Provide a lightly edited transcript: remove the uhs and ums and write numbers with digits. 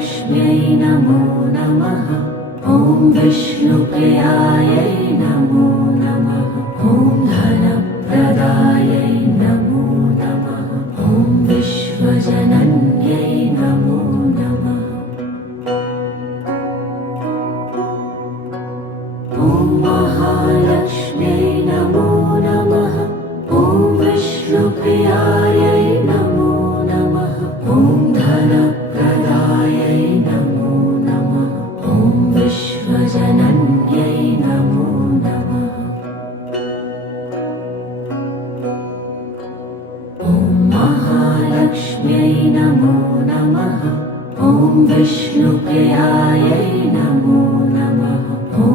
महालक्ष्म्यै नमो नमः। ॐ विष्णुप्रियायै नमो नमः। ॐ धनप्रदायै नमो नमः। ॐ विश्वजनन्यै नमो नमः। ॐ महालक्ष्म्यै नमो नमः। ॐ विष्णुप्रियायै नमो नमः। ॐ धनप्रदायै नमो नमः। ॐ विश्वजनन्यै नमो नमः। ॐ महालक्ष्म्यै नमो नमः। ॐ विष्णुप्रियायै नमो नमः। ॐ